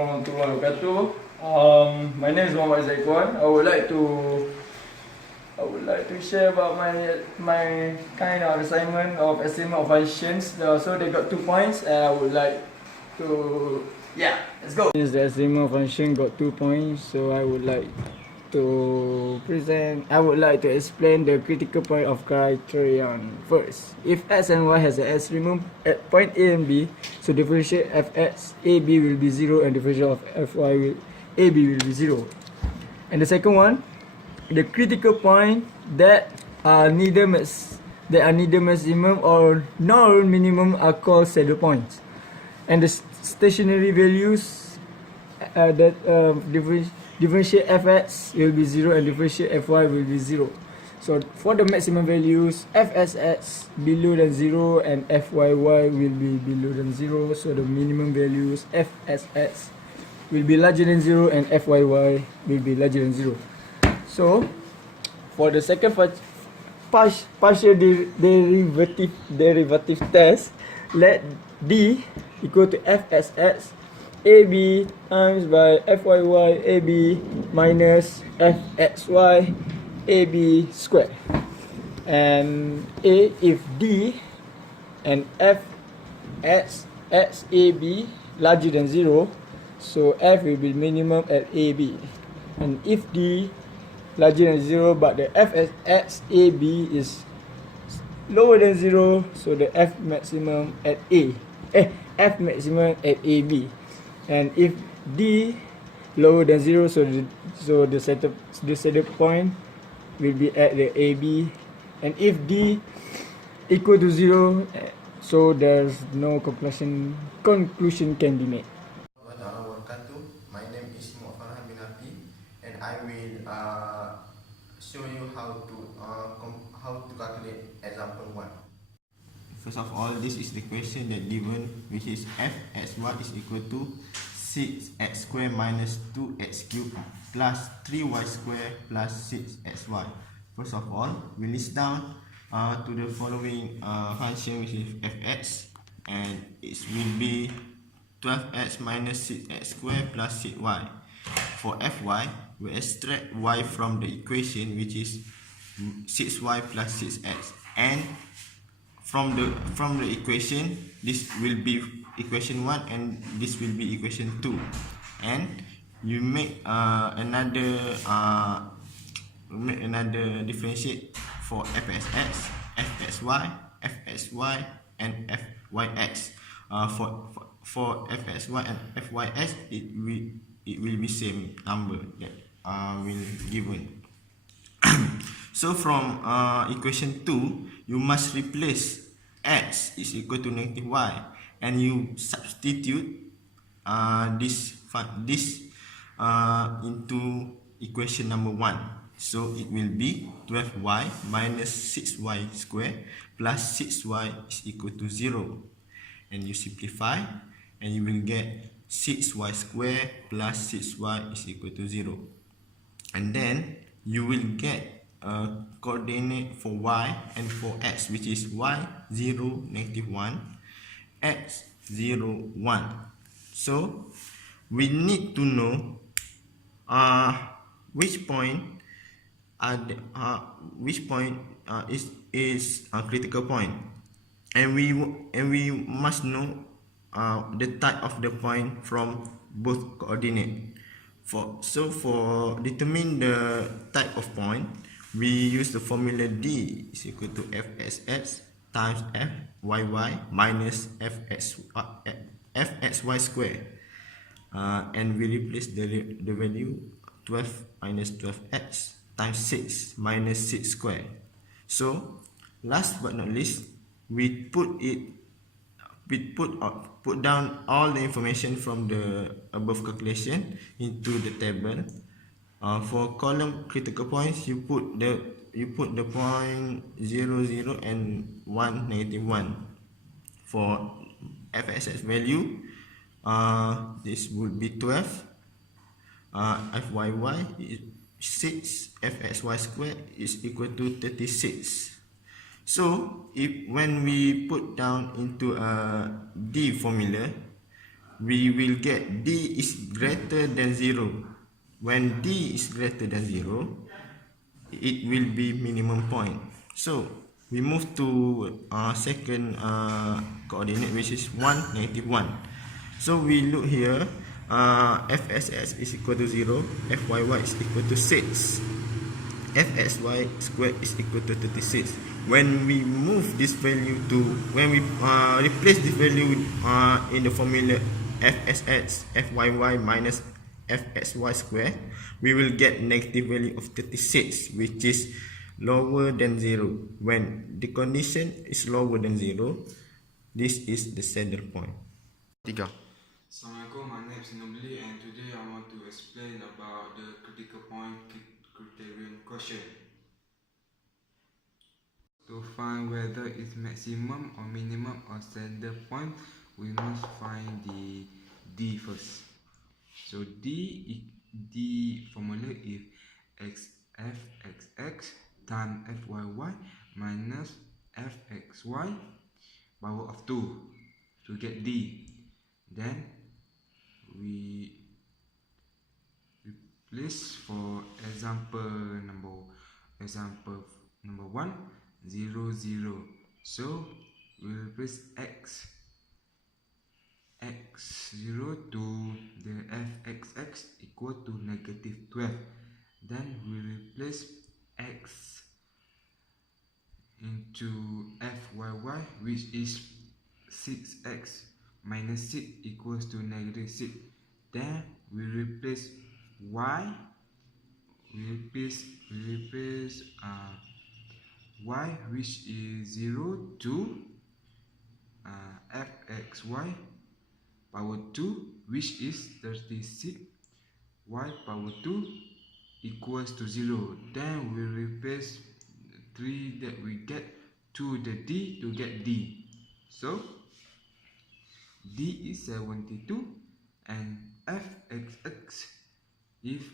warahmatullahi wabarakatuh. My name is Muhammad Zaikwan. I would like to share about my kind of assignment of estimate of functions. So they got 2 points, and I would like to let's go. Since the estimate function got 2 points, so I would like to explain the critical point of criterion first. If x and y has an extremum at point A and B, so differential fx AB will be 0 and differential of fy AB will be 0. And the second one, the critical point that are neither maximum or nor minimum are called saddle points. And the stationary values differential fx will be 0 and differential fy will be 0. So for the maximum values, fsx below than 0 and fyy will be below than 0. So the minimum values fsx will be larger than 0 and fyy will be larger than 0. So for the second partial derivative test, let d equal to fsx AB times by fyy AB minus fxy AB squared. And A, if D and fxx AB larger than 0, so f will be minimum at AB. And if D larger than 0 but the fxx AB is lower than 0, so the f maximum at f maximum at AB. And if D lower than 0, so the setup point will be at the AB. And if D equal to 0, so there's no conclusion can be made. My name is Muhammad bin Api, and I will show you how to calculate example 1. First of all, this is the question that given, which is fxy is equal to 6x squared minus 2x cubed plus 3y squared plus 6xy. First of all, we list down to the following function, which is fx, and it will be 12x minus 6x squared plus 6y. For fy, we extract y from the equation, which is 6y plus 6x, and from the equation, this will be equation 1 and this will be equation 2, and you make another differentiate for fsx, fxy, and fyx. For fxy and fyx, it will be same number that will given. So from equation 2, you must replace x is equal to negative y, and you substitute this into equation number 1. So it will be 12y minus 6y squared plus 6y is equal to 0. And you simplify, and you will get 6y squared plus 6y is equal to 0. And then you will get a coordinate for y and for x, which is y 0 negative 1, x 0 1. So we need to know which point is a critical point, and we must know the type of the point from both coordinate. For determine the type of point, we use the formula D is equal to fxx times fyy minus fxy squared, and we replace the value 12 minus 12x times 6 minus 6 squared. So last but not least, we put down all the information from the above calculation into the table. For column critical points, you put the point 0 0 and 1 negative 1. For fxx value, this would be 12. fyy is 6, fxy squared is equal to 36. So when we put down into a D formula, we will get D is greater than 0. When D is greater than 0, it will be minimum point. So we move to second coordinate, which is 1, negative 1. So we look here, fss is equal to 0, fyy is equal to 6, fxy squared is equal to 36. When we move this value to, when we replace this value in the formula fss fyy minus fxy squared, we will get negative value of 36, which is lower than 0. When the condition is lower than 0, this is the saddle point. 3. Assalamualaikum, my name is Nobly and today I want to explain about the critical point criterion question. To find whether it's maximum or minimum or saddle point, we must find the D first. So D formula is fxx times fyy minus fxy power of 2 to get D. Then we replace for example number 1, 0, 0. So we replace x0 to the fxx equal to negative 12. Then we replace x into fyy, which is 6x minus 6 equals to negative 6. Then we replace y, y, which is 0 to fxy power 2, which is 36, y power 2 equals to 0. Then we replace 3 that we get to the D to get D. So D is 72 and fxx if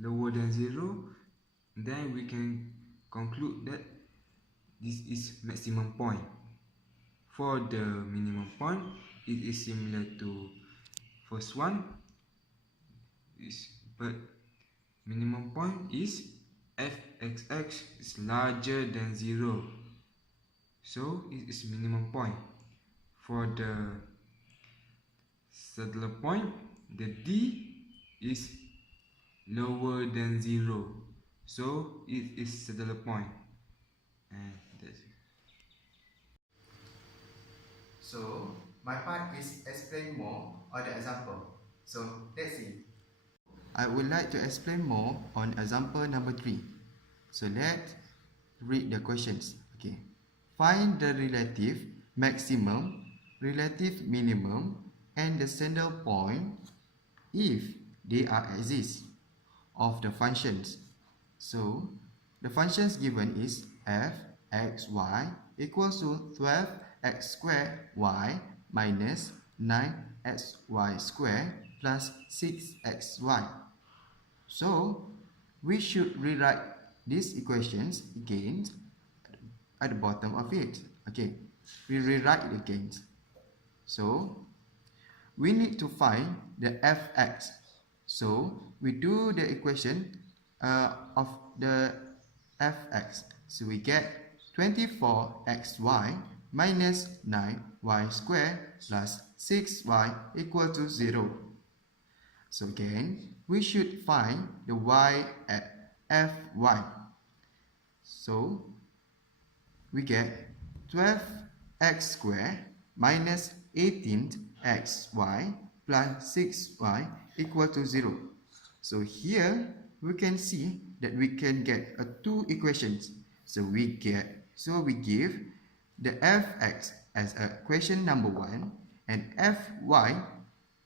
lower than 0, then we can conclude that this is maximum point. For the minimum point, it is similar to first one, but minimum point is fxx is larger than 0, so it is minimum point. For the saddle point, the D is lower than 0, so it is saddle point. And that's it. So my part is explain more on the example. So let's see. I would like to explain more on example number 3. So let's read the questions. Okay. Find the relative maximum, relative minimum, and the saddle point if they are exist of the functions. So the functions given is f x y equals to 12x squared y minus 9xy squared plus 6xy. So we should rewrite these equations again at the bottom of it. Okay, we rewrite it again. So we need to find the fx. So we do the equation of the fx. So we get 24xy minus 9y squared plus 6y equal to 0. So again, we should find the y at fy. So we get 12x squared minus 18xy plus 6y equal to 0. So here we can see that we can get two equations. So we give the fx as equation number 1 and fy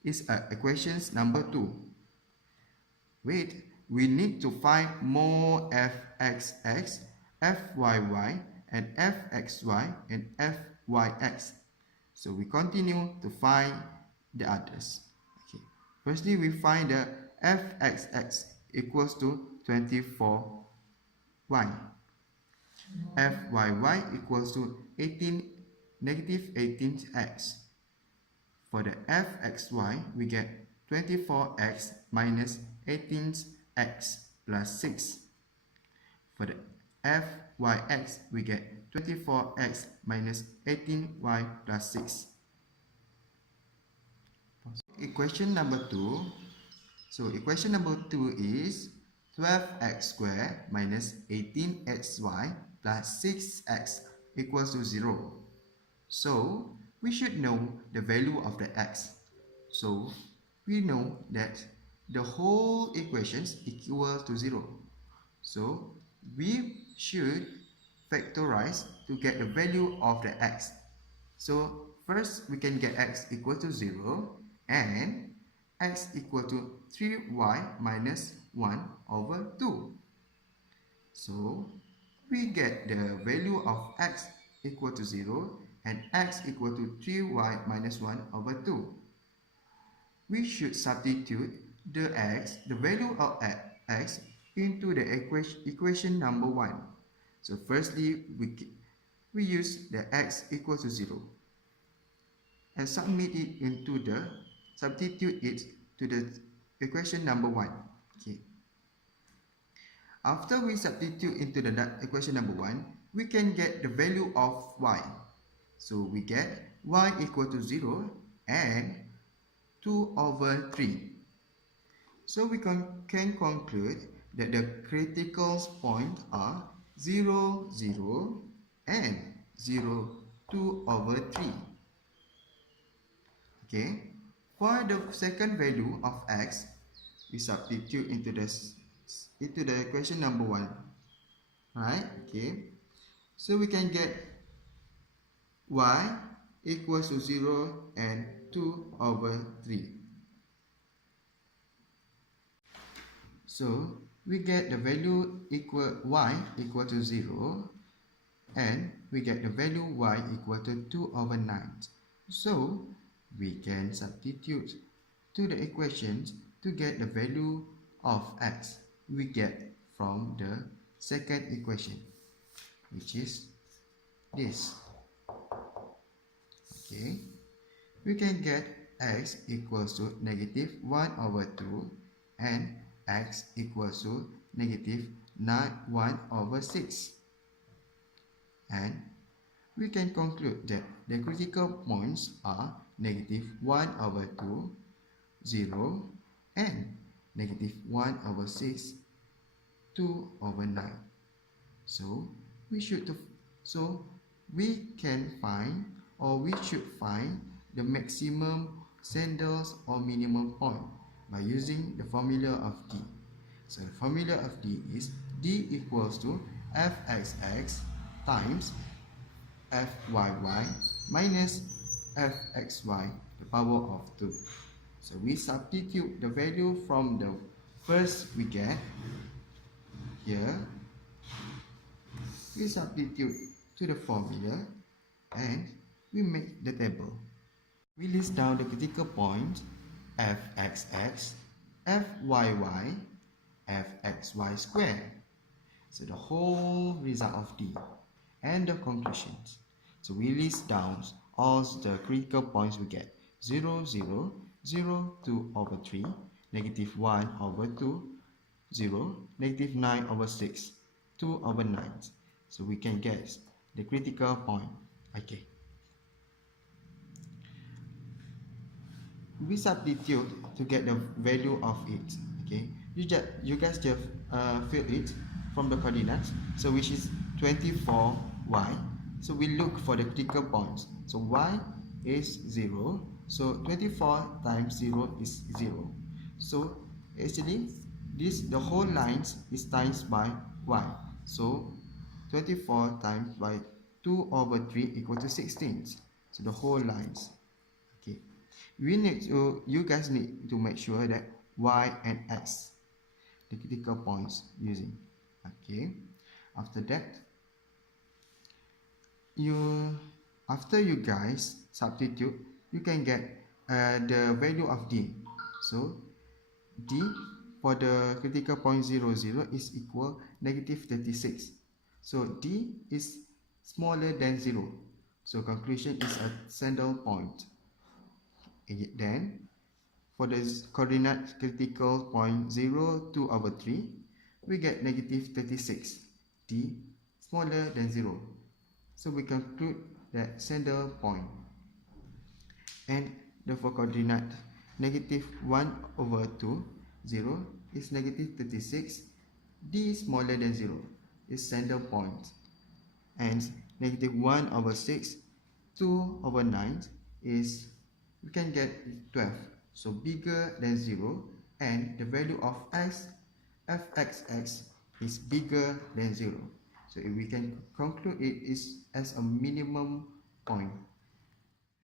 is equations number 2. Wait, we need to find more fxx, fyy, and fxy and fyx. So we continue to find the others. Okay. Firstly, we find the fxx equals to 24y. Fyy equals to negative 18x. For the fxy, we get 24x minus 18x plus 6. For the fyx, we get 24x minus 18y plus 6. Equation number 2. So equation number 2 is 12x squared minus 18xy plus 6x equals to 0. So we should know the value of the x. So we know that the whole equation equals to 0. So we should factorize to get the value of the x. So first we can get x equal to 0 and x equal to 3y minus 1 over 2. So we get the value of x equal to 0 and x equal to 3y minus 1 over 2. We should substitute the value of x into the equation number 1. So firstly, we use the x equal to 0 and substitute it to the equation number 1. Okay. After we substitute into the equation number 1, we can get the value of y. So we get y equal to 0 and 2 over 3. So we can conclude that the critical points are 0, 0 and 0, 2 over 3. Okay. For the second value of x, we substitute into the equation number 1. Right? Okay. So we can get y equals to 0 and 2 over 3. So we get the value y equal to 0 and we get the value y equal to 2 over 9. So we can substitute to the equations to get the value of x we get from the second equation, which is this. Okay, we can get x equals to negative 1 over 2 and x equals to negative 1 over 6. And we can conclude that the critical points are negative 1 over 2, 0 and negative 1 over 6, 2 over 9. So we can find, or we should find, the maximum saddles or minimum point by using the formula of D. So the formula of D is D equals to fxx times fyy minus fxy to the power of 2. So we substitute the value from the first we get here. We substitute to the formula and we make the table. We list down the critical points fxx, fyy, fxy squared. So the whole result of D and the conclusions. So we list down all the critical points we get. 0, 0, 0, 2 over 3, negative 1 over 2, 0, negative 9 over 6, 2 over 9. So we can guess the critical point. Okay. We substitute to get the value of it. Okay. You guys just fill it from the coordinates. So which is 24y. So we look for the critical points. So y is 0. So 24 times 0 is 0. So actually the whole lines is times by y. So 24 times by 2 over 3 equal to 16. So the whole lines. Okay. You guys need to make sure that y and x, the critical points using. Okay. After that, after you guys substitute, you can get the value of D. So D for the critical point 0, 0 is equal negative 36. So D is smaller than 0. So conclusion is a saddle point Then, for the coordinate critical point 0, 2 over 3, we get negative 36, d smaller than 0. So we conclude that center point. And the for coordinate negative 1 over 2, 0 is negative 36, d smaller than 0 is center point. And negative 1 over 6, 2 over 9 is, we can get 12. So bigger than 0, and the value of fxx is bigger than 0. So we can conclude it is as a minimum point.